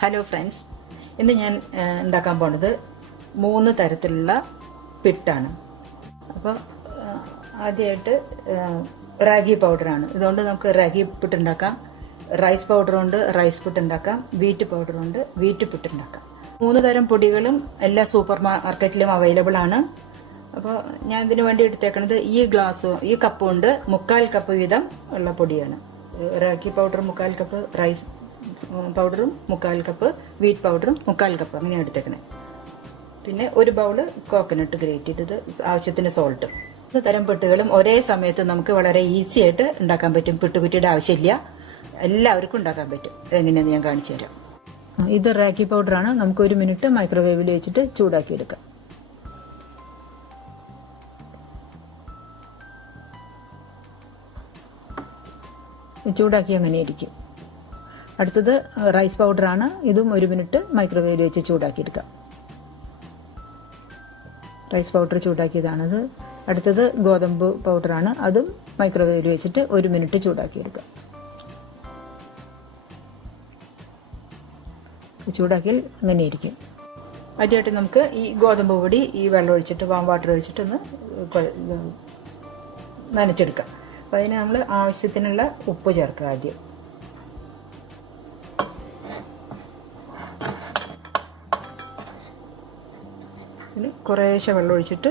Hello friends, ഇന്ന് ഞാൻ ഉണ്ടാക്കാൻ പോണത് 3 തരത്തിലുള്ള പിട്ടാണ്. അപ്പോൾ ആദ്യമായിട്ട് റാഗി പൗഡറാണ്. ഇതുകൊണ്ട് നമുക്ക് റാഗി പുട്ട് ഉണ്ടാക്കാം. റൈസ് പൗഡർ കൊണ്ട് റൈസ് പുട്ട് ഉണ്ടാക്കാം. വീറ്റ് പൗഡർ കൊണ്ട് വീറ്റ് പുട്ട് ഉണ്ടാക്കാം. 3 തരം പൊടികളും എല്ലാ സൂപ്പർ മാർക്കറ്റിലും അവൈലബിൾ ആണ്. അപ്പോൾ ഞാൻ ഇതിനു വേണ്ടി എടുത്തേക്കുന്നത് ഈ കപ്പ് കൊണ്ട് 3/4 കപ്പ് വീതം ഉള്ള പൊടിയാണ്. റാഗി പൗഡർ 3/4 കപ്പ്, റൈസ് പൗഡറും 3/4 കപ്പ്, വീറ്റ് പൗഡറും 3/4 കപ്പ്, അങ്ങനെ എടുത്തേക്കണേ. പിന്നെ ഒരു ബൗള് കോക്കനട്ട് ഗ്രേറ്റ് ചെയ്തത്, ആവശ്യത്തിന് സോൾട്ട്. 3 തരം പുട്ടുകളും ഒരേ സമയത്ത് നമുക്ക് വളരെ ഈസി ആയിട്ട് ഉണ്ടാക്കാൻ പറ്റും. പുട്ടുകുറ്റിയുടെ ആവശ്യമില്ല, എല്ലാവർക്കും ഉണ്ടാക്കാൻ പറ്റും. എങ്ങനെയാണെന്ന് ഞാൻ കാണിച്ചു തരാം. ഇത് റാഗി പൗഡറാണ്. നമുക്ക് 1 മിനിറ്റ് മൈക്രോവേവിൽ വെച്ചിട്ട് ചൂടാക്കി എടുക്കാം. ചൂടാക്കി അങ്ങനെ ഇരിക്കും. അടുത്തത് റൈസ് പൗഡറാണ്. ഇതും 1 മിനിറ്റ് മൈക്രോവേവിൽ വെച്ച് ചൂടാക്കിയെടുക്കാം. Rice powder ചൂടാക്കിയതാണത്. അടുത്തത് ഗോതമ്പ് പൗഡറാണ്. അതും മൈക്രോവേവിൽ വെച്ചിട്ട് 1 മിനിറ്റ് ചൂടാക്കിയെടുക്കാം. ചൂടാക്കിയാൽ അങ്ങനെ ഇരിക്കും. ആദ്യമായിട്ട് നമുക്ക് ഈ ഗോതമ്പ് പൊടി ഈ വെള്ളം ഒഴിച്ചിട്ട് വാം വാട്ടർ ഒഴിച്ചിട്ടൊന്ന് നനച്ചെടുക്കാം. അപ്പോൾ അതിന് നമ്മൾ ആവശ്യത്തിനുള്ള ഉപ്പ് ചേർക്കുക. ആദ്യം ഇതിൽ കുറേശ്ശെ വെള്ളം ഒഴിച്ചിട്ട്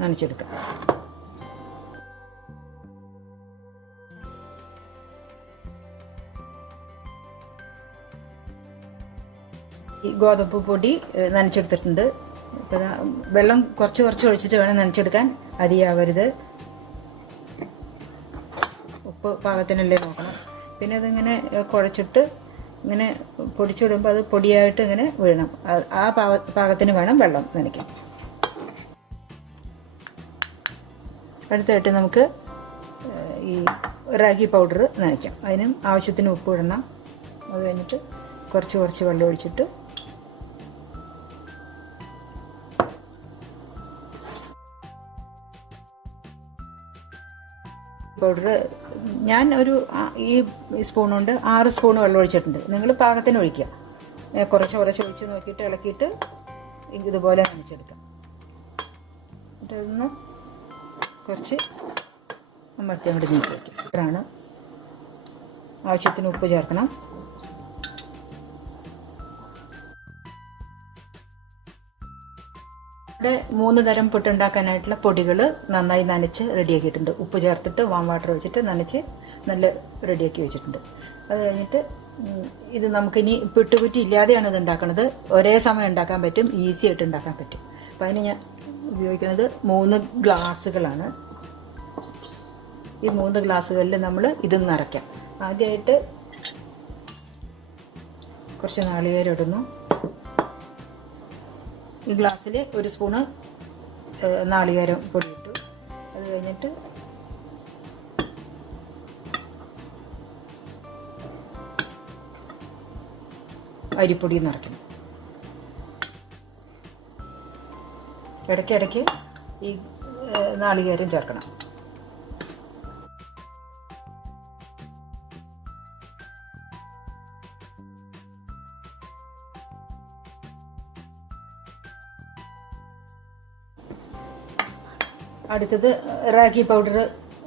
നനച്ചെടുക്കാം. ഈ ഗോതമ്പ് പൊടി നനച്ചെടുത്തിട്ടുണ്ട്. അപ്പോൾ വെള്ളം കുറച്ച് ഒഴിച്ചിട്ട് വേണം നനച്ചെടുക്കാൻ, അധികമാവരുത്. ഉപ്പ് പാകത്തിനല്ലേ നോക്കണം. പിന്നെ അതിങ്ങനെ കുഴച്ചിട്ട് ഇങ്ങനെ പൊടിച്ചിടുമ്പോൾ അത് പൊടിയായിട്ട് ഇങ്ങനെ വീഴണം. ആ പാകത്തിന് വേണം വെള്ളം നനയ്ക്കാൻ. അടുത്തായിട്ട് നമുക്ക് ഈ റാഗി പൗഡർ നനയ്ക്കാം. അതിനും ആവശ്യത്തിന് ഉപ്പ് ഇടണം. അത് കഴിഞ്ഞിട്ട് കുറച്ച് വെള്ളം ഒഴിച്ചിട്ട് പൗഡർ ഞാൻ ഈ സ്പൂൺ കൊണ്ട് 6 സ്പൂൺ വെള്ളം ഒഴിച്ചിട്ടുണ്ട്. നിങ്ങൾ പാകത്തിന് ഒഴിക്കുക. കുറച്ച് ഒഴിച്ച് നോക്കിയിട്ട് ഇളക്കിയിട്ട് ഇതുപോലെ നനച്ചെടുക്കാം. എന്നിട്ട് അതൊന്ന് കുറച്ച് അമർത്തി അങ്ങോട്ട് നീക്കി വയ്ക്കും. ഇതാണ് ആവശ്യത്തിന് ഉപ്പ് ചേർക്കണം. ഇവിടെ 3 തരം പുട്ടുണ്ടാക്കാനായിട്ടുള്ള പൊടികൾ നന്നായി നനച്ച് റെഡിയാക്കിയിട്ടുണ്ട്. ഉപ്പ് ചേർത്തിട്ട് വാം വാട്ടർ ഒഴിച്ചിട്ട് നനച്ച് നല്ല റെഡിയാക്കി വെച്ചിട്ടുണ്ട്. അത് കഴിഞ്ഞിട്ട് ഇത് നമുക്കിനി പുട്ടുകുറ്റി ഇല്ലാതെയാണ് ഇത് ഉണ്ടാക്കുന്നത്. ഒരേ സമയം ഉണ്ടാക്കാൻ പറ്റും, ഈസി ആയിട്ട് ഉണ്ടാക്കാൻ പറ്റും. അപ്പോൾ അതിന് ഞാൻ ഉപയോഗിക്കുന്നത് 3 ഗ്ലാസ്സുകളാണ്. ഈ 3 ഗ്ലാസ്സുകളിൽ നമ്മൾ ഇത് നിറയ്ക്കാം. ആദ്യമായിട്ട് കുറച്ച് നാളികേരം ഇടുന്നു. ഈ ഗ്ലാസ്സിൽ 1 സ്പൂണ് നാളികേരം പൊടി ഇട്ടു. അത് കഴിഞ്ഞിട്ട് അരിപ്പൊടി നിറയ്ക്കണം. ഇടയ്ക്കിടയ്ക്ക് ഈ നാളികേരം ചേർക്കണം. അടുത്തത് റാഗി പൗഡർ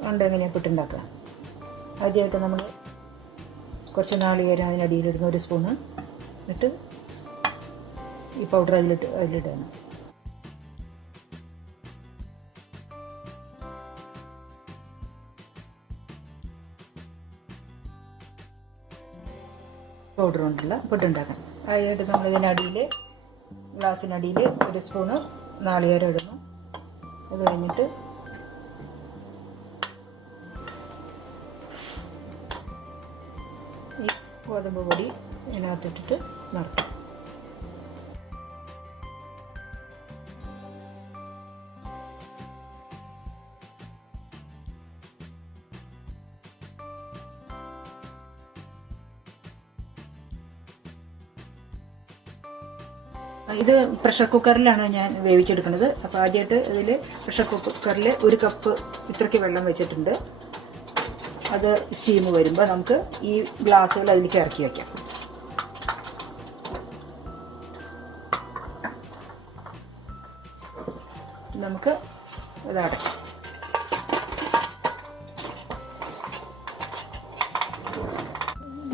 കൊണ്ട് എങ്ങനെയാണ് പുട്ടുണ്ടാക്കുക. ആദ്യമായിട്ട് നമ്മൾ കുറച്ച് നാളികേരം അതിനടിയിലിടുന്ന 1 സ്പൂണ് എന്നിട്ട് ഈ പൗഡർ അതിലിടണം. പൗഡർ കൊണ്ടുള്ള പുട്ടുണ്ടാക്കണം. ആദ്യമായിട്ട് നമ്മളിതിനടിയിൽ ഗ്ലാസ്സിനടിയിൽ 1 സ്പൂണ് നാളികേരം ഇടുന്നു. അത് കഴിഞ്ഞിട്ട് ഈ ഗോതമ്പ് പൊടി ഇതിനകത്തിട്ടിട്ട് നിറയ്ക്കും. ഇത് പ്രഷർ കുക്കറിലാണ് ഞാൻ വേവിച്ചെടുക്കുന്നത്. അപ്പോൾ ആദ്യമായിട്ട് ഇതിൽ പ്രഷർ കുക്കറിൽ 1 കപ്പ് ഇത്രയ്ക്ക് വെള്ളം വെച്ചിട്ടുണ്ട്. അത് സ്റ്റീം വരുമ്പോൾ നമുക്ക് ഈ ഗ്ലാസ്സുകൾ അതിലേക്ക് ഇറക്കി വയ്ക്കാം. നമുക്ക് ഇത് അടയ്ക്കാം.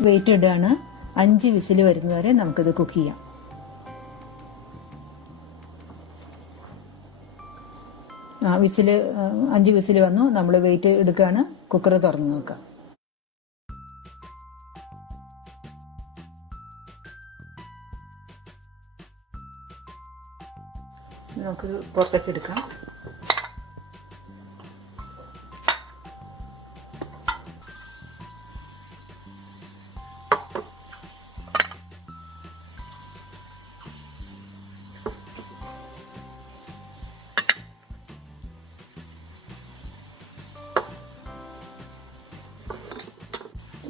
വെയിറ്റ് ഇടുകയാണ്. 5 വിസിൽ വരുന്നവരെ നമുക്കിത് കുക്ക് ചെയ്യാം. വിസിൽ 5 വിസിൽ വന്നു. നമ്മൾ വെയിറ്റ് എടുക്കുകയാണ്. കുക്കർ തുറന്ന് നോക്കാം. നമുക്ക് പുറത്തേക്ക് എടുക്കാം.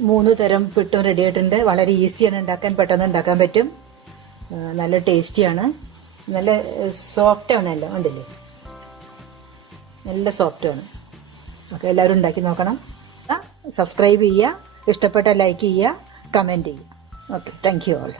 മൂന്ന് തരം പിട്ടും റെഡി ആയിട്ടുണ്ട്. വളരെ ഈസിയാണ് ഉണ്ടാക്കാൻ, പെട്ടെന്ന് ഉണ്ടാക്കാൻ പറ്റും. നല്ല ടേസ്റ്റിയാണ്. നല്ല സോഫ്റ്റാണ്. എല്ലാം ഉണ്ടല്ലേ, നല്ല സോഫ്റ്റാണ്. ഓക്കെ, എല്ലാവരും ഉണ്ടാക്കി നോക്കണം. സബ്സ്ക്രൈബ് ചെയ്യുക, ഇഷ്ടപ്പെട്ട ലൈക്ക് ചെയ്യുക, കമൻറ്റ് ചെയ്യുക. Okay, thank you all.